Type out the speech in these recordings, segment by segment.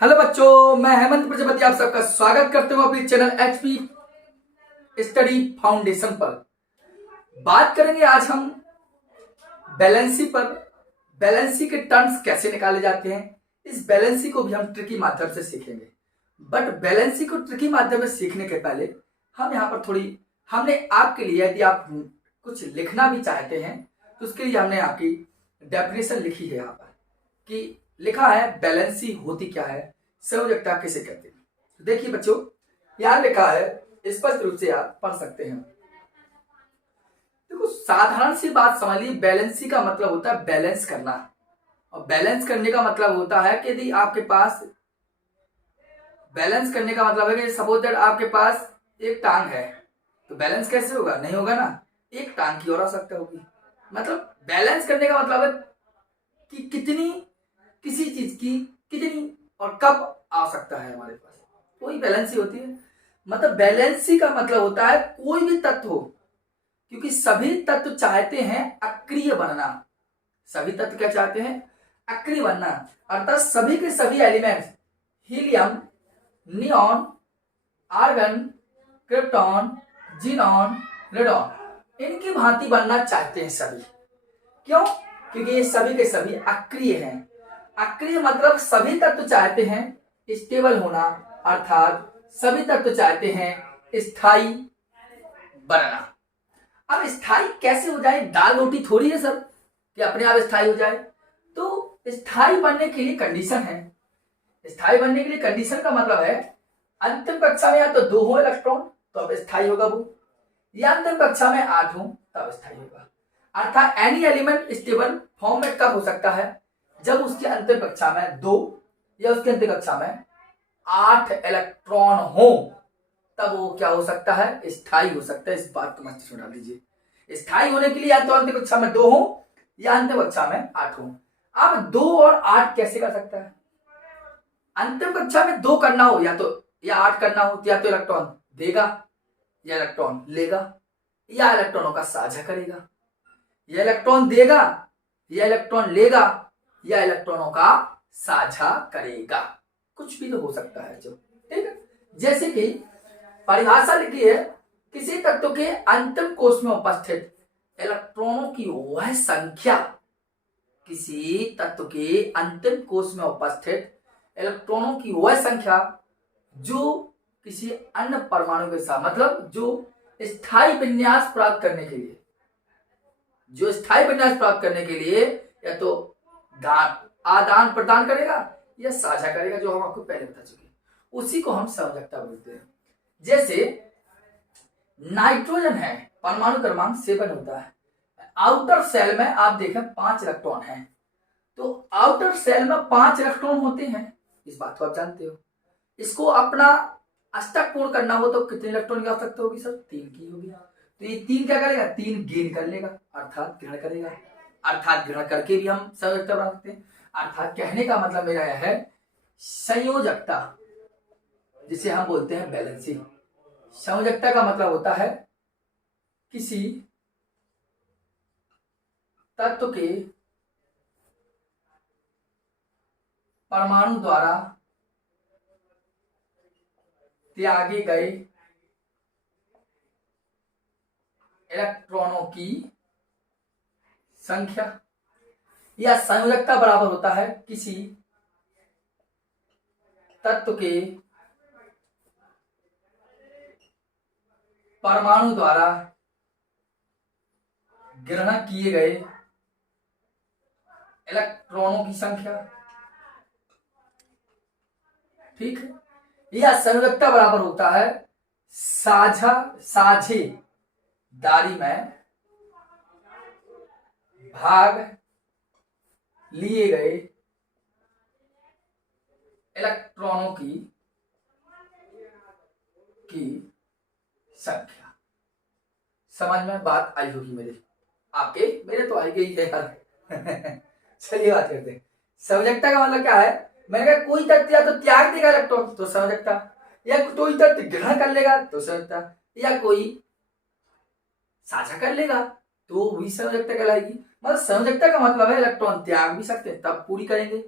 Hello बच्चों, मैं हेमंत प्रजापति आप सबका स्वागत करते हूं अपने चैनल एचपी स्टडी फाउंडेशन पर। बात करेंगे आज हम बैलेंसी पर। बैलेंसी के टर्म्स कैसे निकाले जाते हैं, इस बैलेंसी को भी हम ट्रिकी माध्यम से सीखेंगे। बट बैलेंसी को ट्रिकी माध्यम से सीखने के पहले हम यहाँ पर थोड़ी हमने आपके लिए, यदि आप कुछ लिखना भी चाहते हैं तो उसके लिए हमने आपकी डेफिनेशन लिखी है यहाँ पर कि लिखा है बैलेंसी होती क्या है, संयोजकता किसे कहते हैं। तो देखिए बच्चों, यहां लिखा है, स्पष्ट रूप से आप पढ़ सकते हैं। देखो, साधारण सी बात समझ ली, बैलेंसी का मतलब होता है बैलेंस करना। और बैलेंस करने का मतलब होता है कि यदि आपके पास, बैलेंस करने का मतलब है कि सपोज दैट आपके पास एक टांग है तो बैलेंस कैसे होगा, नहीं होगा ना, एक टांग की और आवश्यकता होगी। मतलब बैलेंस करने का मतलब है कि कितनी, किसी चीज की कितनी और कब आवश्यकता है हमारे पास, कोई बैलेंसी होती है। मतलब बैलेंसी का मतलब होता है कोई भी तत्व हो, क्योंकि सभी तत्व चाहते हैं अक्रिय बनना। सभी तत्व क्या चाहते हैं, अक्रिय बनना। अर्थात सभी के सभी elements, helium, neon, argon, krypton, xenon, radon, इनकी भांति बनना चाहते हैं सभी। क्यों? क्योंकि ये सभी के सभी अक्रिय हैं। अक्रिय मतलब सभी तत्व चाहते हैं स्टेबल होना, अर्थात सभी तत्व चाहते हैं स्थायी बनना। अब स्थायी कैसे हो जाए, दाल रोटी थोड़ी है सर कि अपने आप स्थायी हो जाए। तो स्थायी बनने के लिए कंडीशन है। स्थायी बनने के लिए कंडीशन का मतलब है अंतिम कक्षा में या तो 2 हो इलेक्ट्रॉन तो अब स्थायी होगा वो, या अंतिम कक्षा में 8 हो तब स्थायी होगा। अर्थात एनी एलिमेंट स्टेबल फॉर्म में कब हो सकता है, जब उसकी अंतिम कक्षा में 2 या उसकी अंतिम कक्षा में 8 इलेक्ट्रॉन हो, तब वो क्या हो सकता है, स्थायी हो सकता है। इस बात को मस्तिष्क में डाल दीजिए। स्थायी होने के लिए या तो अंतिम कक्षा में 2 हो या अंतिम कक्षा में 8 हो। अब 2 और 8 कैसे कर सकता है, अंतिम कक्षा में 2 करना हो या 8 करना हो, या तो इलेक्ट्रॉन देगा या इलेक्ट्रॉन लेगा, या इलेक्ट्रॉनों का साझा करेगा। या इलेक्ट्रॉन देगा या इलेक्ट्रॉन लेगा या इलेक्ट्रॉनों का साझा करेगा, कुछ भी तो हो सकता है जो, ठीक है। जैसे कि परिभाषा लिखी है, किसी तत्व के अंतिम कोश में उपस्थित इलेक्ट्रॉनों की वह संख्या, किसी तत्व के अंतिम कोश में उपस्थित इलेक्ट्रॉनों की वह संख्या जो किसी अन्य परमाणु के साथ, मतलब जो स्थायी विन्यास प्राप्त करने के लिए, जो स्थायी विन्यास प्राप्त करने के लिए या तो आदान प्रदान करेगा या साझा करेगा, जो हम आपको पहले बता चुके, उसी को हम संयोजकता बोलते हैं। जैसे नाइट्रोजन है, परमाणु क्रमांक 7 होता है। आउटर सेल में आप देखें 5 इलेक्ट्रॉन हैं, तो आउटर सेल में 5 इलेक्ट्रॉन होते हैं, इस बात को आप जानते हो। इसको अपना अष्टक पूर्ण करना हो तो कितने इलेक्ट्रॉन की आवश्यकता होगी सर, 3 की होगी। तो ये 3 क्या करेगा, 3 गेन कर लेगा, अर्थात ग्रहण करेगा। अर्थात ग्रहण करके भी हम संयोजकता बना सकते हैं। अर्थात कहने का मतलब मेरा यह है संयोजकता, जिसे हम बोलते हैं बैलेंसी। संयोजकता का मतलब होता है किसी तत्व के परमाणु द्वारा त्यागे गए इलेक्ट्रॉनों की संख्या, या संयोजकता बराबर होता है किसी तत्व के परमाणु द्वारा ग्रहण किए गए इलेक्ट्रॉनों की संख्या, ठीक है। या संयोजकता बराबर होता है साझेदारी में भाग लिए गए इलेक्ट्रॉनों की संख्या। समझ में बात आई होगी मेरे, आपके मेरे तो आई गई है यार। चलिए बात करते हैं। संयोजकता का मतलब क्या है, मैंने कहा कोई तत्व या तो त्याग देगा इलेक्ट्रॉन तो संयोजकता, या कोई तत्व ग्रहण कर लेगा तो संयोजकता, या कोई साझा कर लेगा तो भी संयोजकता कहलाएगी। मतलब संयोजकता का मतलब है इलेक्ट्रॉन त्याग भी सकते हैं तब पूरी करेंगे,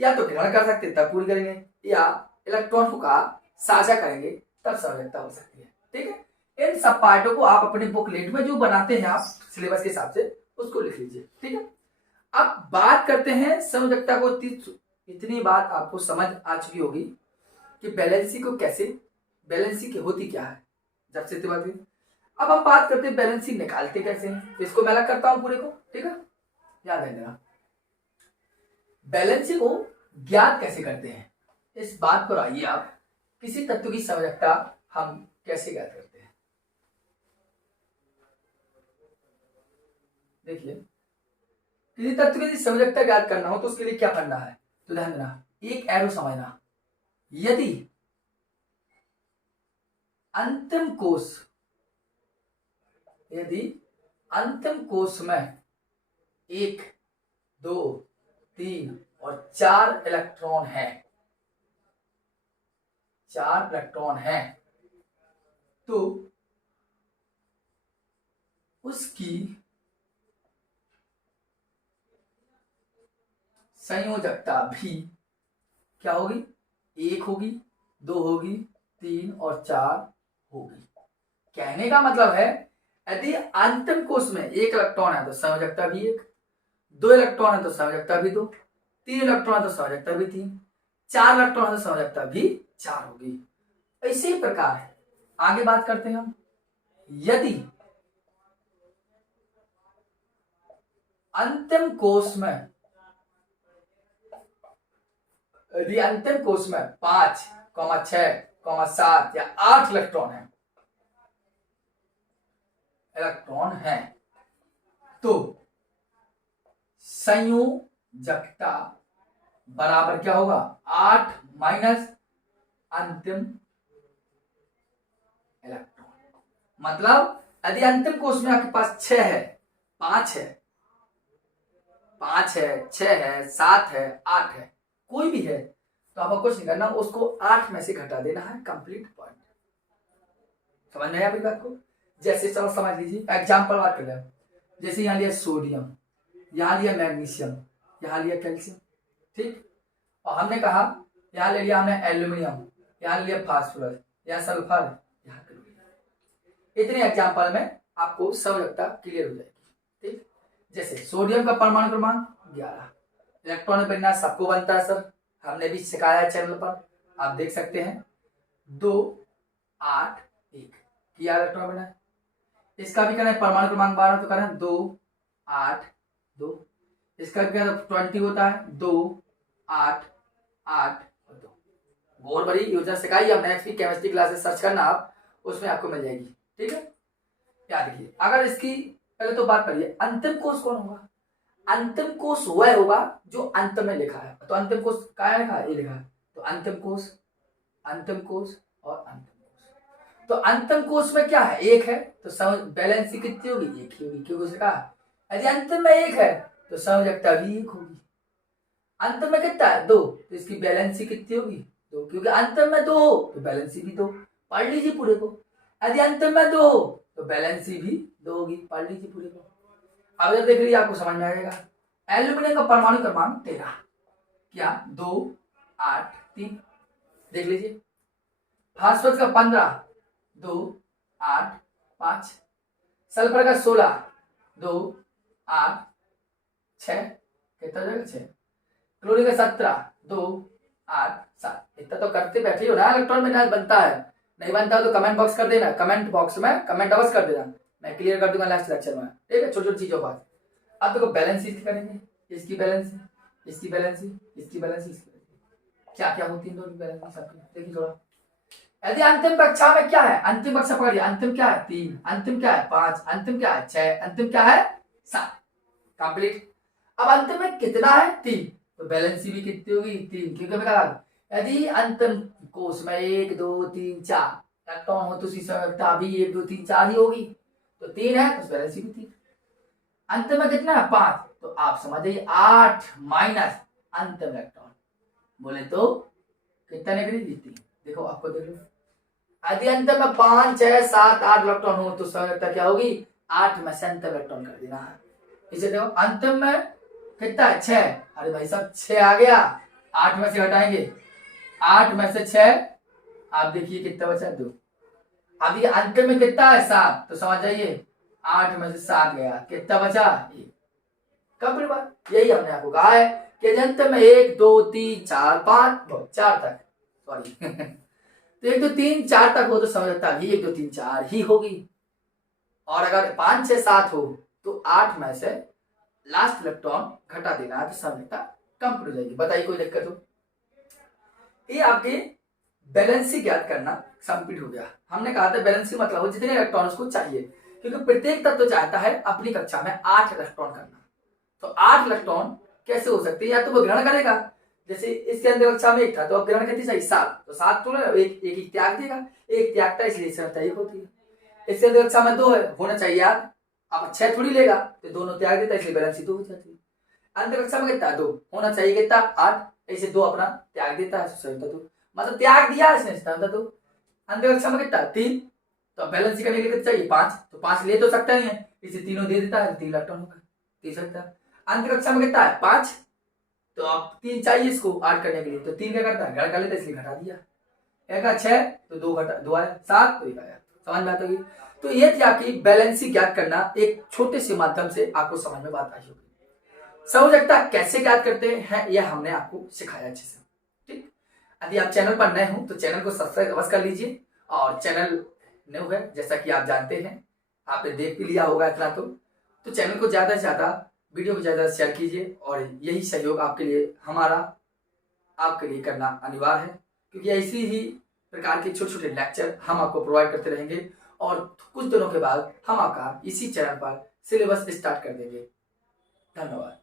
या तो ग्रहण कर सकते तब पूरी करेंगे, या इलेक्ट्रॉनों का साझा करेंगे तब समझौता हो सकती है। ठीक है, इन सब पार्टों को आप अपने बुकलेट में जो बनाते हैं आप सिलेबस के हिसाब से उसको लिख लीजिए। ठीक है, अब बात करते हैं समझौता को। इतनी बात आपको समझ आ चुकी होगी कि बैलेंसिंग को कैसे, बैलेंसिंग की होती क्या है जब से बात हुई। अब हम बात करते हैं बैलेंसिंग निकालते कैसे हैं, तो इसको मैं अलग करता हूं पूरे को। ठीक है, याद है जरा बैलेंसिंग को ज्ञात कैसे करते हैं, इस बात पर आइए आप। किसी तत्व की समझौता हम कैसे ज्ञात करते हैं, देखिए किसी तत्व की समझौता ज्ञात करना हो तो उसके लिए क्या करना है, तो ध्यान देना, एक एरो समझना। यदि अंतिम कोश, यदि अंतिम कोश में 1, 2, 3 और 4 इलेक्ट्रॉन है, 4 इलेक्ट्रॉन है, तो उसकी संयोजकता भी क्या होगी, 1 होगी, 2 होगी, 3 और 4 होगी। कहने का मतलब है यदि अंतिम कोश में 1 इलेक्ट्रॉन है तो संयोजकता भी 1, 2 इलेक्ट्रॉन है तो संयोजकता भी 2, 3 इलेक्ट्रॉन है तो संयोजकता भी 3, 4 इलेक्ट्रॉन है तो संयोजकता भी 4 होगी। इसी प्रकार है, आगे बात करते हैं हम। यदि अंतिम कोश में, यदि अंतिम कोश में 5, 6, 7 या 8 इलेक्ट्रॉन है तो संयोजकता बराबर क्या होगा, 8 माइनस अंतिम इलेक्ट्रॉन। मतलब यदि अंतिम कोश में आपके पास 6 है, 5 है, 6 है, 7 है, 8 है, कोई भी है, तो आपको कुछ नहीं करना, उसको 8 में से घटा देना है, कंप्लीट पॉइंट। समझ में आया आपकी बात को? जैसे चलो समझ लीजिए, एग्जाम्पल बात कर रहे हैं, जैसे यहां लिया सोडियम, यहां लिया मैग्नीशियम, यहां लिया कैल्शियम। ठीक, और हमने कहा यहां ले लिया हमने एल्यूमिनियम, यहां लिया फास्फोरस, यहां सल्फर, यहां क्लोरीन। इतने एग्जाम्पल में आपको समझौता क्लियर हो जाएगी। ठीक, जैसे सोडियम का परमाणु क्रमांक 11, इलेक्ट्रॉनिक विन्यास सबको बनता है सर, हमने भी सिखाया है चैनल पर, आप देख सकते हैं। 2, 8, 1 किया इलेक्ट्रॉन बना है। इसका भी करना है परमाणु क्रमांक 12, तो करना है 2, 8, 2। इसका भी करना 20 होता है, 2, 8, 8 और 2। बहुत बड़ी योजना सिखाई हमने, एचपी केमिस्ट्री क्लासेस सर्च करना आप, उसमें आपको मिल जाएगी। ठीक है, याद रखिए। अगर इसकी पहले तो बात करिए, अंतिम कोश कौन होगा? अंतिम कोश वह होगा जो अंत में लिखा है। तो अंतिम कोश क्या लिखा है, ये लिखा है, तो अंतिम कोश, अंतिम कोश और अंतिम कोश। तो अंतिम कोश में क्या है, 1 है, तो बैलेंस कितनी होगी, 1 ही होगी, क्योंकि उसने कहा यदि अंतिम में 1 है तो संयोजकता भी 1 होगी। अंत में कितना है, 2, तो इसकी बैलेंसी कितनी होगी, 2, क्योंकि अंतिम में 2 हो तो बैलेंसी भी 2। पढ़ लीजिए पूरे को। यदि अंतिम में 2 हो तो बैलेंसी भी 2 होगी, पढ़ लीजिए पूरे को। अब जब देख लीजिए आपको समझ में आ जाएगा। एल्यूमिनियम का परमाणु क्रमांक 13, क्या 2, 8, 3, देख लीजिए। फास्फोरस का 15, 2, 8, 5। सल्फर का 16, 2, 8, 6, कितना हो जाएगा 6। क्लोरीन का 17, 2, 8, 7। इतना तो करते बैठे हो ना, इलेक्ट्रॉन में बनता है, नहीं बनता तो कमेंट बॉक्स कर देना, कमेंट बॉक्स में कमेंट अवश्य कर देना, मैं क्लियर कर दूंगा नेक्स्ट लेक्चर में। ठीक है, छोटी छोटी चीजों पर। अब देखो बैलेंस इसकी करेंगे, इसकी बैलेंस, इसकी बैलेंस, इसकी बैलेंस, इसकी क्या क्या होती है दोनों बैलेंस सबकी, देखिए थोड़ा। यदि अंतिम कक्षा में क्या है, अंतिम कक्षा पकड़िए, अंतिम क्या है 3, अंतिम क्या है 5, अंतिम क्या है 6, अंतिम क्या है 7, कंप्लीट। अब अंतिम में कितना है 3, तो बैलेंसी भी कितनी होगी 3, क्योंकि मैं कहा यदि अंतिम कोश में 1, 2, 3, 4 इलेक्ट्रॉन हो तो उसकी संयोजकता भी 1, 2, 3, 4 ही होगी, तो 3 है तो बैलेंसी भी 3। अंत में कितना है 5, तो आप समझ जाइए 8 माइनस अंतिम इलेक्ट्रॉन, बोले तो कितना निकली 3। देखो आपको देख लो, यदि अंत में 5, 6, 7, 8 इलेक्ट्रॉन हो तो संयोजकता क्या होगी, 8 में से अंतिम इलेक्ट्रॉन कर देना है। इसे देखो अंतिम में कितना है 6, अरे भाई साहब 6 आ गया, 8 में से घटाएंगे, 8 में से 6, आप देखिए कितना बचा 2। अब ये अंत में कितना है 7, तो समझ जाइए 8 में से 7 गया, कितना बचा 1। कंप्लीट बात। यही हमने आपको कहा है कि अंत में 1 2 3 4 5 4 तक, सॉरी तो 1 2 3 4 तक हो तो समझ लगता है 1 2 3 4 ही होगी। और अगर 5 6 7 हो तो 8 में से लास्ट इलेक्ट्रॉन घटा देना है तो समझता कंप्लीट हो जाएगी। बताइए कोई दिक्कत हो? ये आपके बैलेंसिंग ज्ञात करना कंप्लीट हो गया। हमने कहा था बैलेंसिंग मतलब हो जितने इलेक्ट्रॉन उसको चाहिए, क्योंकि प्रत्येक तत्व चाहता है अपनी कक्षा में 8 इलेक्ट्रॉन करना। तो 8 इलेक्ट्रॉन कैसे हो सकते हैं? या तो वो ग्रहण करेगा, जैसे इसके अंदर कक्षा में 1 था तो अब ग्रहण कितनी चाहिए 7, तो 7 तो एक ही त्याग देगा, एक त्यागता इसलिए संख्या 1 होती है। इसके अंदर कक्षा में 2 है, होना चाहिए यार, अब 6 थोड़ी लेगा तो दोनों त्याग देता है इसलिए बैलेंस 2 हो जाती है। अंत कक्षा में कितना 2 होना चाहिए, कितना 8, ऐसे 2 अपना त्याग देता है तो मतलब त्याग दिया इसने तो अंत कक्षा में कितना 3, तो बैलेंस करने के लिए कितना चाहिए 5, तो 5 ले तो सकता नहीं है इसे तीनों दे देता है 3 इलेक्ट्रॉन होगा, दे सकता है। अंत कक्षा में कितना है 5, तो अब 3 चाहिए इसको 8 करने के लिए, तो 3 क्या करता है घटा लेता है इसलिए घटा दिया, एक 6 तो 2 घटा 2 आया 7 तो 1 आया। समझ में आता होगी? तो ये थी आपकी बैलेंसिंग ज्ञात करना, एक छोटे से माध्यम से आपको समझ में बात आई होगी। समझ सकता कैसे ज्ञात करते हैं यह हमने आपको सिखाया अच्छे से। ठीक, यदि आप चैनल पर नए हो तो चैनल को सब्सक्राइब अवश्य कर लीजिए, और चैनल न्यू है जैसा कि आप जानते हैं, आपने देख भी लिया होगा इतना तो चैनल को ज्यादा से ज्यादा, वीडियो को ज्यादा शेयर कीजिए, और यही सहयोग आपके लिए हमारा आपके लिए करना अनिवार्य है, क्योंकि ऐसी ही प्रकार के छोटे छोटे लेक्चर हम आपको प्रोवाइड करते रहेंगे, और कुछ दिनों के बाद हम आपका इसी चैनल पर सिलेबस स्टार्ट कर देंगे। धन्यवाद।